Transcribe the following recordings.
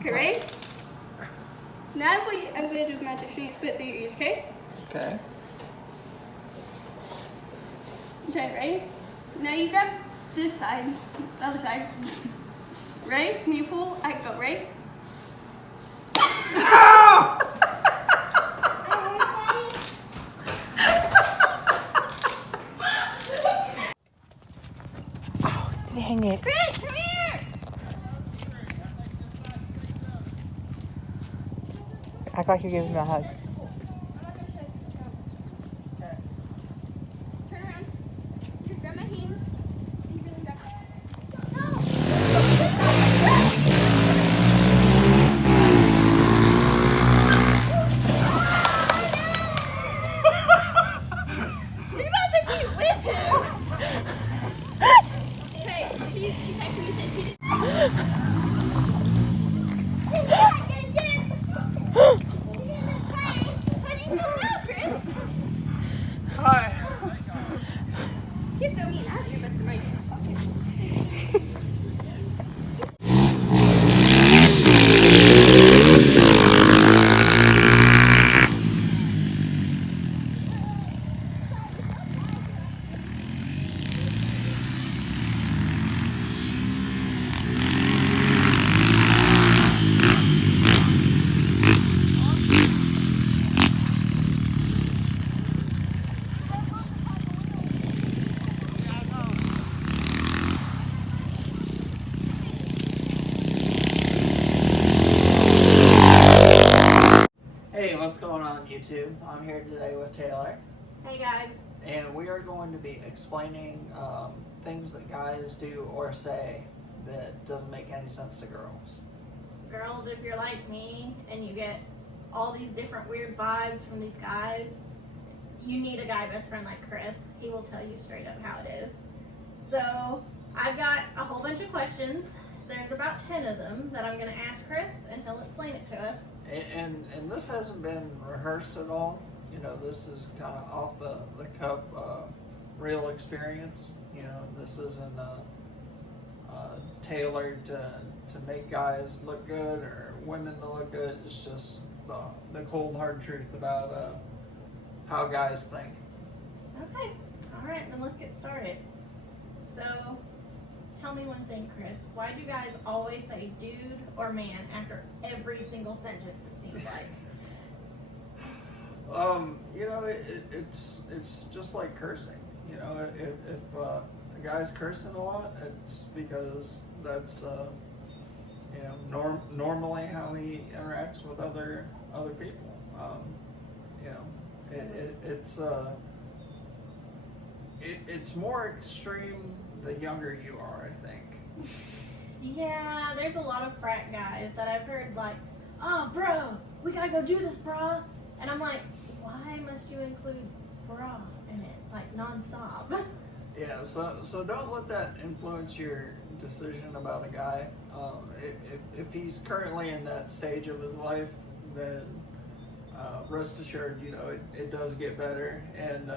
Okay, ready? Now I'm going to do magic shooting spit through your ears, okay? Okay. Okay, ready? Now you grab this side, the other side. Ready? When you pull, I go, ready? Dang it. Chris, come here! Act like you're giving me a hug. Turn around. You grab my hand. You really grab He's about to be with him! Hey, she texted me and said she didn't. He's not gonna get it! He's gonna cry! How do you feel now, Chris? Hi. You throw me out of your butts right now. Hey, what's going on YouTube? I'm here today with Taylor, Hey guys. and we are going to be explaining things that guys do or say that doesn't make any sense to girls. Girls, if you're like me and you get all these different weird vibes from these guys, you need a guy best friend like Chris. He will tell you straight up how it is. So I've got a whole bunch of questions. There's about 10 of them that I'm going to ask Chris, and he'll explain it to us. And this hasn't been rehearsed at all. You know, this is kind of off the cuff, real experience. You know, this isn't tailored to make guys look good or women to look good. It's just the cold hard truth about how guys think. Okay. All right, then let's get started. So tell me one thing, Chris. Why do guys always say dude or man after every single sentence, it seems like? You know, it's just like cursing. You know, if a guy's cursing a lot, it's because that's you know normally how he interacts with other people. You know, it's more extreme the younger you are, I think. Yeah, there's a lot of frat guys that I've heard like, oh, bro, we gotta go do this, bro. And I'm like, why must you include bra in it, like nonstop? Yeah, so don't let that influence your decision about a guy. If he's currently in that stage of his life, then rest assured, you know, it does get better. And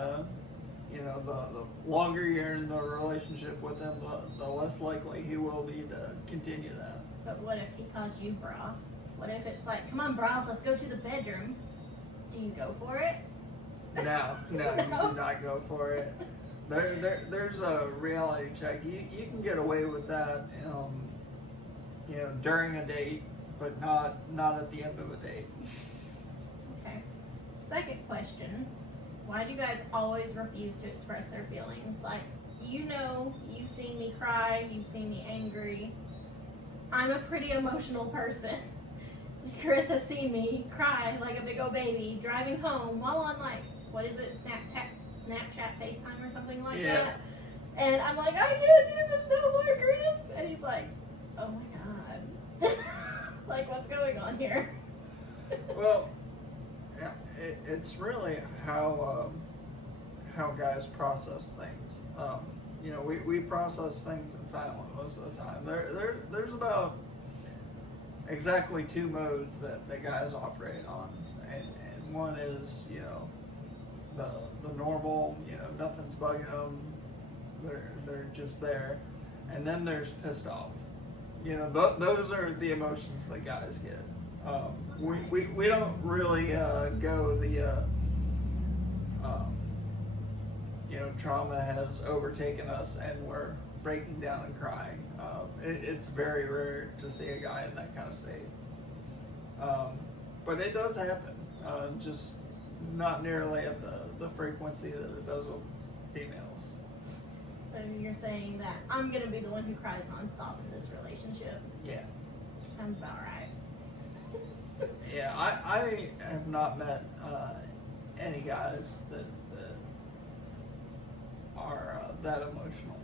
you know, the longer you're in the relationship with him, the less likely he will be to continue that. But what if he calls you bra? What if it's like, come on, bra, let's go to the bedroom? Do you go for it? No, you do not go for it. There's a reality check. You can get away with that, you know, during a date, but not at the end of a date. Okay. Second question. Why do guys always refuse to express their feelings? Like, you know, you've seen me cry, you've seen me angry. I'm a pretty emotional person. Chris has seen me cry like a big old baby driving home while on, like, what is it, Snapchat FaceTime or something like that. And I'm like, I can't do this no more, Chris. And he's like, oh my God. Like, what's going on here? Well, yeah, it's really how guys process things. You know, we process things in silence most of the time. There's about exactly two modes that guys operate on, and one is, you know, the normal, you know, nothing's bugging them, they're just there, and then there's pissed off. you know, those are the emotions that guys get. We don't really go the you know, trauma has overtaken us and we're breaking down and crying. It's very rare to see a guy in that kind of state. But it does happen, just not nearly at the frequency that it does with females. So you're saying that I'm gonna be the one who cries nonstop in this relationship? Yeah. Sounds about right. Yeah, I have not met any guys that are that emotional.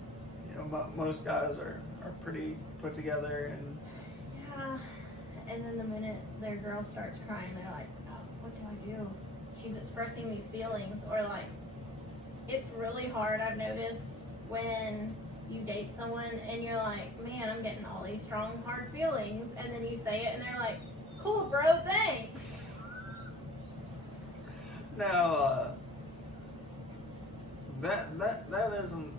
You know, most guys are pretty put together and. Yeah. And then the minute their girl starts crying, they're like, oh, what do I do? She's expressing these feelings. Or like, it's really hard, I've noticed, when you date someone and you're like, man, I'm getting all these strong, hard feelings. And then you say it and they're like, cool, bro, thanks. Now, that isn't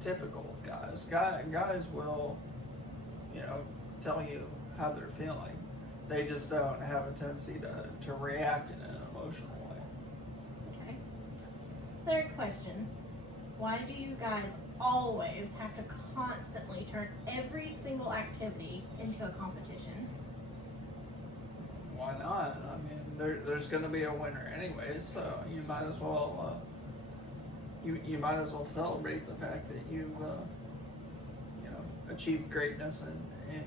typical of guys. Guys will, you know, tell you how they're feeling. They just don't have a tendency to react in an emotional way. Okay. Third question. Why do you guys always have to constantly turn every single activity into a competition? Why not? I mean, there's going to be a winner anyway, so you might as well you might as well celebrate the fact that you've you know, achieved greatness in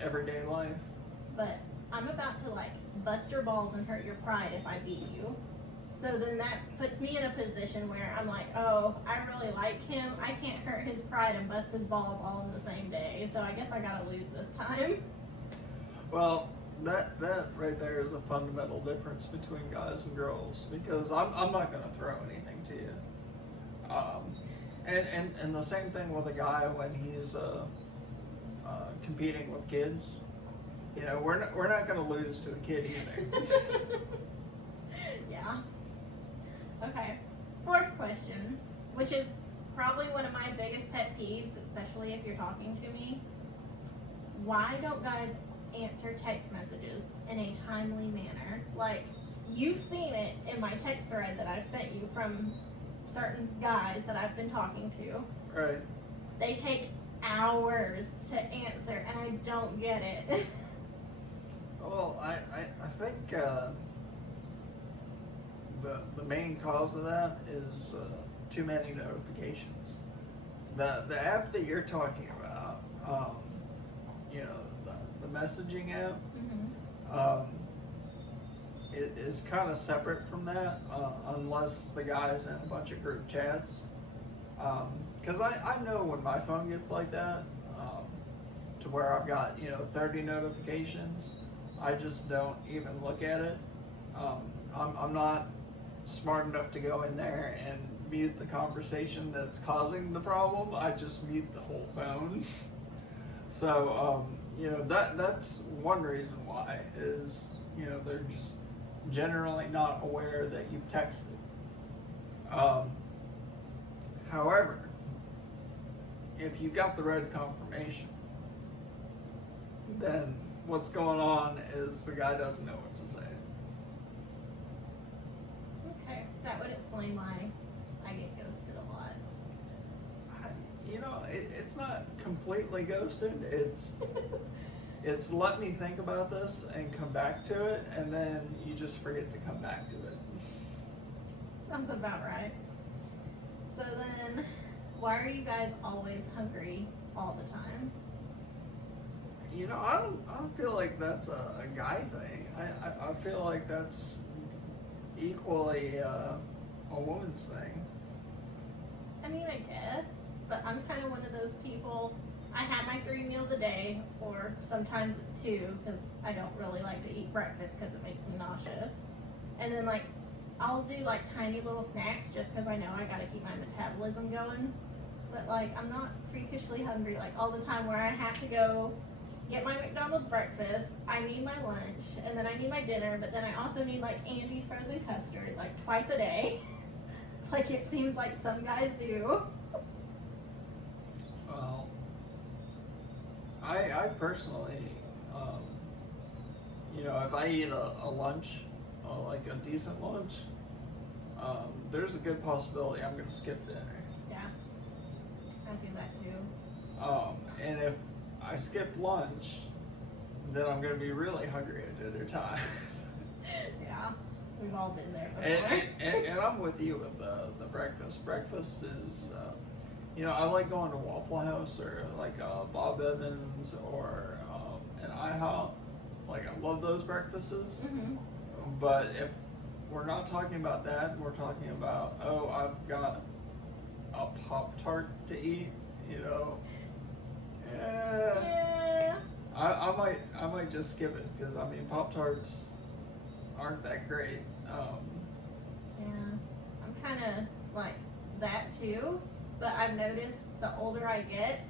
everyday life. But I'm about to like bust your balls and hurt your pride if I beat you. So then that puts me in a position where I'm like, oh, I really like him. I can't hurt his pride and bust his balls all in the same day. So I guess I gotta lose this time. Well, that right there is a fundamental difference between guys and girls, because I'm not gonna throw anything to you. And the same thing with a guy when he's competing with kids. You know, we're not gonna lose to a kid either. Yeah. Okay. Fourth question, which is probably one of my biggest pet peeves, especially if you're talking to me. Why don't guys answer text messages in a timely manner? Like, you've seen it in my text thread that I've sent you from certain guys that I've been talking to. Right. They take hours to answer, and I don't get it. Well, I think the main cause of that is too many notifications. The app that you're talking about, you know, the messaging app, it is kind of separate from that, unless the guy's in a bunch of group chats. Because I know when my phone gets like that, to where I've got, you know, 30 notifications, I just don't even look at it. I'm not smart enough to go in there and mute the conversation that's causing the problem. I just mute the whole phone. So, you know, that's one reason why is, you know, they're just generally not aware that you've texted. However, if you got the red confirmation, then what's going on is the guy doesn't know what to say. Okay, that would explain why I get ghosted a lot. You know, it's not completely ghosted. It's let me think about this and come back to it, and then you just forget to come back to it. Sounds about right. So then, why are you guys always hungry all the time? You know, I don't feel like that's a guy thing. I feel like that's equally a woman's thing. I mean, I guess, but I'm kind of one of those people. I have my 3 meals a day, or sometimes it's 2, because I don't really like to eat breakfast because it makes me nauseous. And then, like, I'll do, like, tiny little snacks just because I know I gotta keep my metabolism going. But, like, I'm not freakishly hungry, like, all the time where I have to go get my McDonald's breakfast, I need my lunch, and then I need my dinner, but then I also need, like, Andy's frozen custard, like, twice a day. Like, it seems like some guys do. Well, I personally, if I eat a lunch, like a decent lunch, there's a good possibility I'm going to skip dinner. Yeah, I do that too. And if I skip lunch, then I'm going to be really hungry at dinner time. Yeah, we've all been there before. and I'm with you with the breakfast. Breakfast is, I like going to Waffle House or like Bob Evans or an IHOP. Like, I love those breakfasts. Mm-hmm. But if we're not talking about that, we're talking about, I've got a Pop-Tart to eat, Yeah. I might just skip it because Pop-Tarts aren't that great. Yeah, I'm kind of like that too, but I've noticed the older I get,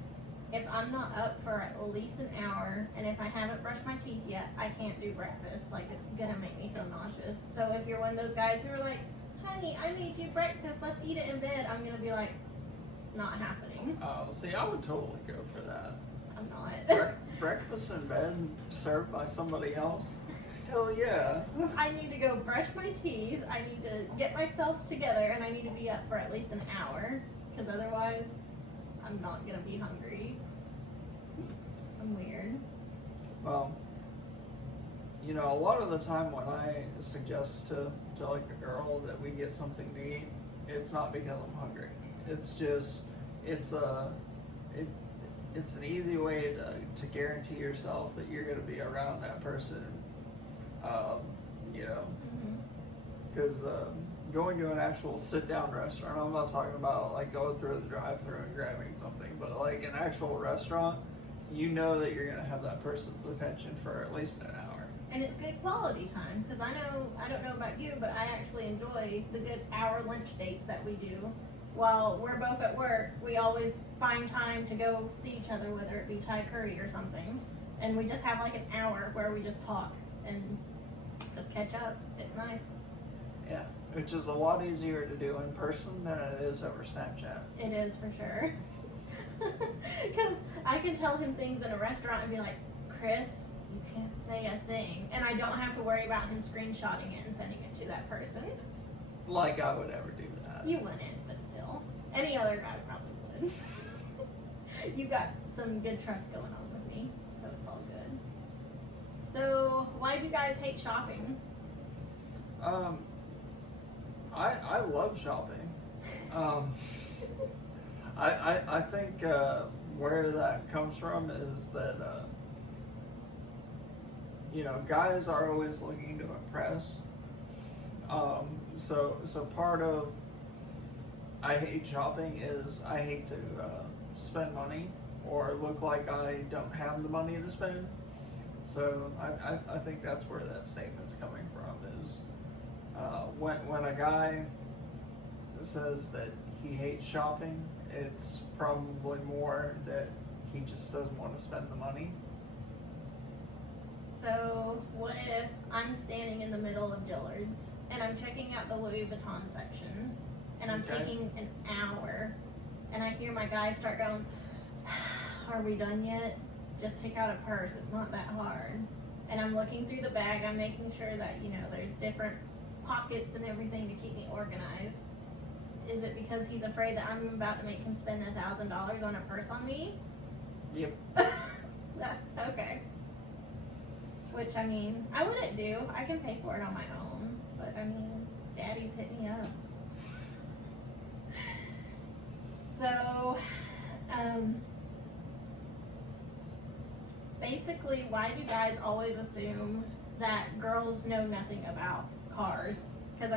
if I'm not up for at least an hour, and if I haven't brushed my teeth yet, I can't do breakfast. Like, it's gonna make me feel nauseous. So if you're one of those guys who are like, honey, I made you breakfast, let's eat it in bed, I'm gonna be like, not happening. See, I would totally go for that. I'm not. Breakfast in bed served by somebody else? Hell yeah. I need to go brush my teeth, I need to get myself together, and I need to be up for at least an hour, because otherwise, I'm not gonna be hungry. I'm weird. Well, a lot of the time when I suggest to like a girl that we get something to eat, it's not because I'm hungry. It's just, it's an easy way to guarantee yourself that you're going to be around that person, because going to an actual sit-down restaurant, I'm not talking about like going through the drive-thru and grabbing something, but like an actual restaurant, you know that you're going to have that person's attention for at least an hour. And it's good quality time, because I don't know about you, but I actually enjoy the good hour lunch dates that we do. While we're both at work, we always find time to go see each other, whether it be Thai curry or something. And we just have like an hour where we just talk and just catch up. It's nice. Yeah, which is a lot easier to do in person than it is over Snapchat. It is for sure. Because I can tell him things in a restaurant and be like, Chris, you can't say a thing. And I don't have to worry about him screenshotting it and sending it to that person. Like I would ever do that. You wouldn't, but still. Any other guy probably would. You got some good trust going on with me, so it's all good. So, why do you guys hate shopping? I love shopping. I think where that comes from is that guys are always looking to impress. So part of I hate shopping is I hate to spend money or look like I don't have the money to spend. So I think that's where that statement's coming from is when a guy says that he hates shopping, it's probably more that he just doesn't want to spend the money. So, what if I'm standing in the middle of Dillard's and I'm checking out the Louis Vuitton section and I'm Okay. taking an hour and I hear my guy start going, are we done yet? Just pick out a purse, it's not that hard. And I'm looking through the bag, I'm making sure that, there's different pockets and everything to keep me organized. Is it because he's afraid that I'm about to make him spend $1,000 on a purse on me? Yep. Okay. Which, I wouldn't do. I can pay for it on my own. But, daddy's hit me up. So, basically, why do guys always assume that girls know nothing about cars? Because,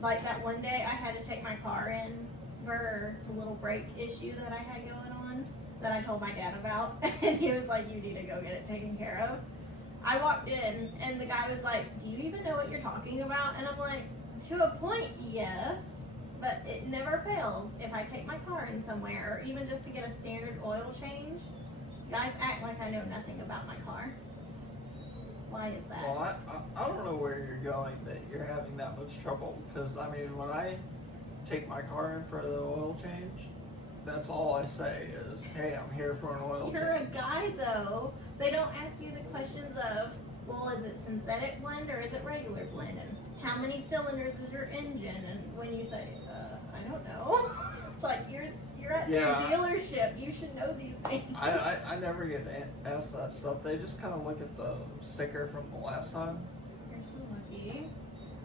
like that one day I had to take my car in for the little brake issue that I had going on that I told my dad about. And he was like, you need to go get it taken care of. I walked in and the guy was like, do you even know what you're talking about? And I'm like, to a point, yes, but it never fails. If I take my car in somewhere or even just to get a standard oil change, guys act like I know nothing about my car. Why is that? Well, I don't know where you're going that you're having that much trouble because when I take my car in for the oil change, that's all I say is, hey, I'm here for an oil You're change. a guy though. They don't ask you the questions of, well, is it synthetic blend or is it regular blend? And how many cylinders is your engine? And when you say, I don't know, like you're at Yeah. their dealership, you should know these things. I never get asked that stuff. They just kind of look at the sticker from the last time. You're so lucky.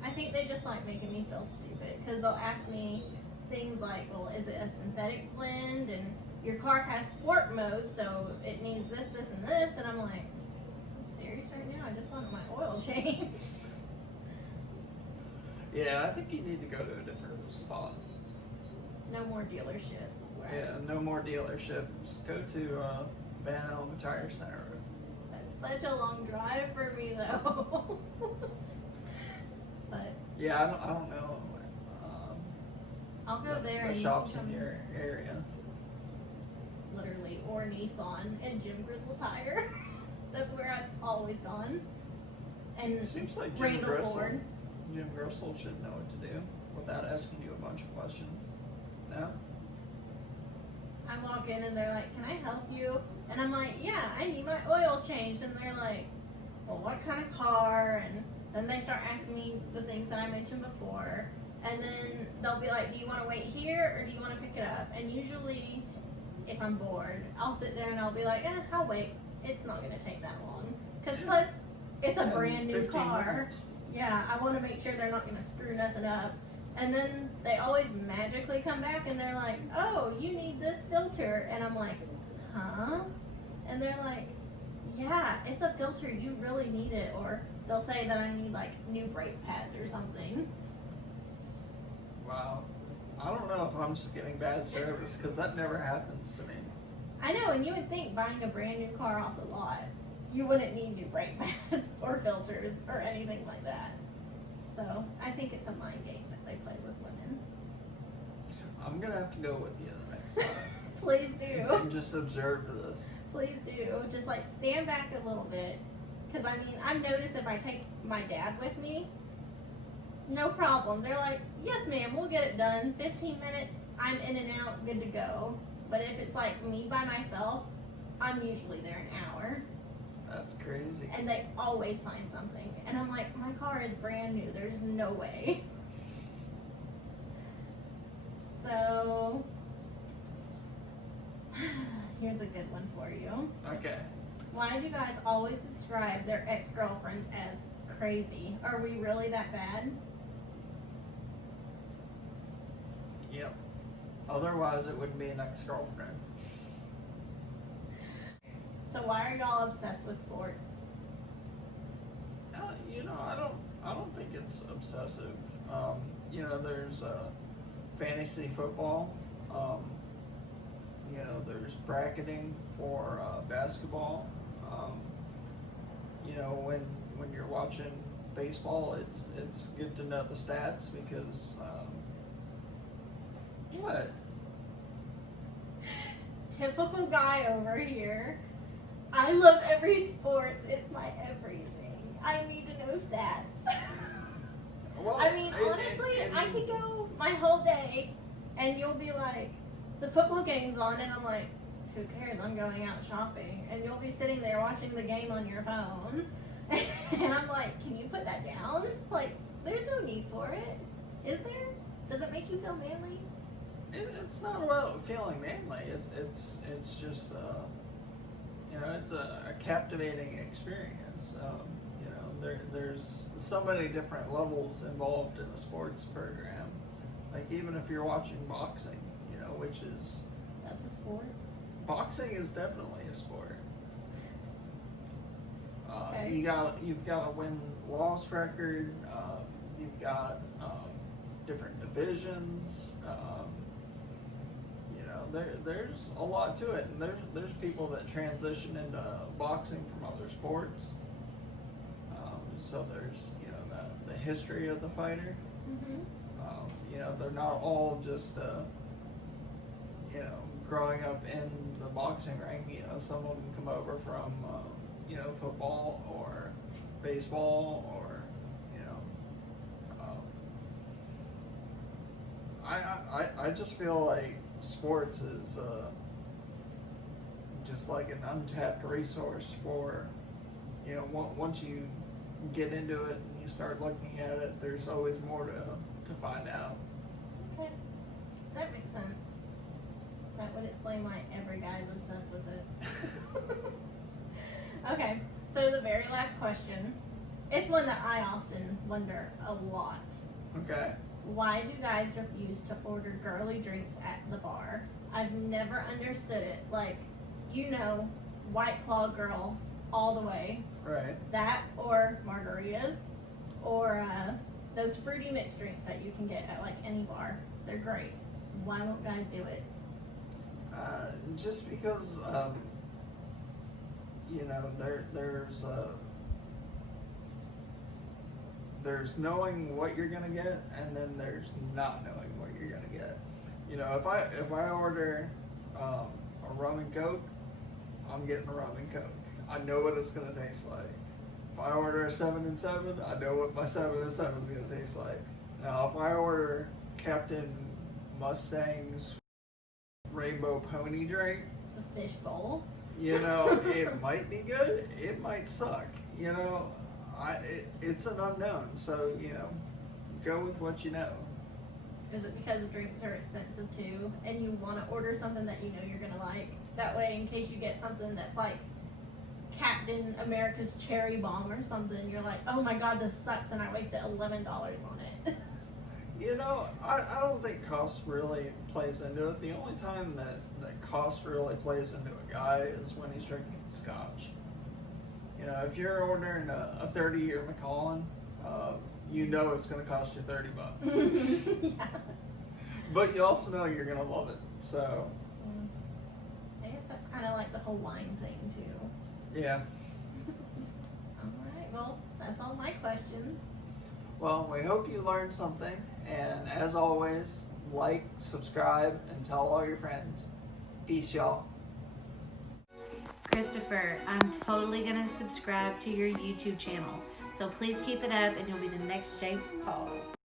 I think they just like making me feel stupid because they'll ask me things like, well, is it a synthetic blend? And your car has sport mode, so it needs this, this, and this. And I'm like, I'm serious right now? I just want my oil changed. Yeah, I think you need to go to a different spot. No more dealership. Yeah, no more dealerships. Go to Van Allen Tire Center. That's such a long drive for me, though. But Yeah, I don't know. I'll go there The and shops come- in your area. literally, or Nissan and Jim Grizzle Tire. That's where I've always gone. And It seems like Jim Randall Gristle. Ford. Jim Gristle should know what to do without asking you a bunch of questions. No? I walk in and they're like, can I help you? And I'm like, yeah, I need my oil changed. And they're like, well, what kind of car? And then they start asking me the things that I mentioned before. And then they'll be like, do you want to wait here or do you want to pick it up? And usually, if I'm bored, I'll sit there and I'll be like, I'll wait. It's not going to take that long. Because plus, it's a 10, brand new 15 car. minutes. Yeah, I want to make sure they're not going to screw nothing up. And then they always magically come back and they're like, oh, you need this filter. And I'm like, huh? And they're like, yeah, it's a filter. You really need it. Or they'll say that I need like new brake pads or something. Wow. I don't know if I'm just getting bad service because that never happens to me. I know, and you would think buying a brand new car off the lot, you wouldn't need new brake pads or filters or anything like that. So I think it's a mind game that they play with women. I'm going to have to go with you the next time. Please do. And just observe this. Please do. Just like stand back a little bit. Because I mean, I've noticed if I take my dad with me, no problem. They're like, yes, ma'am, we'll get it done. 15 minutes, I'm in and out, good to go. But if it's like me by myself, I'm usually there an hour. That's crazy. And they always find something. And I'm like, my car is brand new. There's no way. So, here's a good one for you. Okay. Why do you guys always describe their ex-girlfriends as crazy? Are we really that bad? Yep. Otherwise, it wouldn't be an ex-girlfriend. So why are y'all obsessed with sports? You know, I don't think it's obsessive. You know, there's fantasy football. You know, there's bracketing for basketball. You know, when you're watching baseball, it's good to know the stats because what? Typical guy over here. I love every sports. It's my everything. I need to know stats. Well, I mean, honestly, I could go my whole day and you'll be like, the football game's on, and I'm like, who cares? I'm going out shopping. And you'll be sitting there watching the game on your phone. And I'm like, can you put that down? Like, there's no need for it. Is there? Does it make you feel manly? It's not about feeling manly. It's just you know, it's a captivating experience. You know, there's so many different levels involved in a sports program. Like even if you're watching boxing, you know, which is That's a sport. boxing is definitely a sport. Okay. You've got a win-loss record. You've got different divisions. You know, there's a lot to it, and there's people that transition into boxing from other sports. So there's, you know, the history of the fighter. Mm-hmm. You know, they're not all just you know, growing up in the boxing ring. You know, some of them come over from you know, football or baseball or, you know, I just feel like sports is just like an untapped resource for, once you get into it and you start looking at it, there's always more to find out. Okay, that makes sense. That would explain why every guy's obsessed with it. Okay, so the very last question. It's one that I often wonder a lot. Okay. Why do guys refuse to order girly drinks at the bar? I've never understood it. Like, White Claw girl all the way. Right. That or margaritas or those fruity mixed drinks that you can get at like any bar. They're great. Why won't guys do it? Just because, there's knowing what you're gonna get, and then there's not knowing what you're gonna get. If I order a rum and coke, I'm getting a rum and coke. I know what it's gonna taste like. If I order a 7 and 7, I know what my 7 and 7 is gonna taste like. Now, if I order Captain Mustang's Rainbow Pony drink, The fish bowl. it might be good, it might suck. It's an unknown, so go with what you know. Is it because drinks are expensive too, and you want to order something that you know you're gonna like? That way, in case you get something that's like Captain America's Cherry Bomb or something, you're like, oh my god, this sucks, and I wasted $11 on it. I don't think cost really plays into it. The only time that cost really plays into a guy is when he's drinking scotch. If you're ordering a 30-year Macallan, it's going to cost you $30. Yeah. But you also know you're going to love it. So I guess that's kind of like the whole wine thing too. yeah. All right. Well, that's all my questions. Well, we hope you learned something, and as always, like, subscribe, and tell all your friends. Peace, y'all. Christopher, I'm totally going to subscribe to your YouTube channel. So please keep it up and you'll be the next Jake Paul.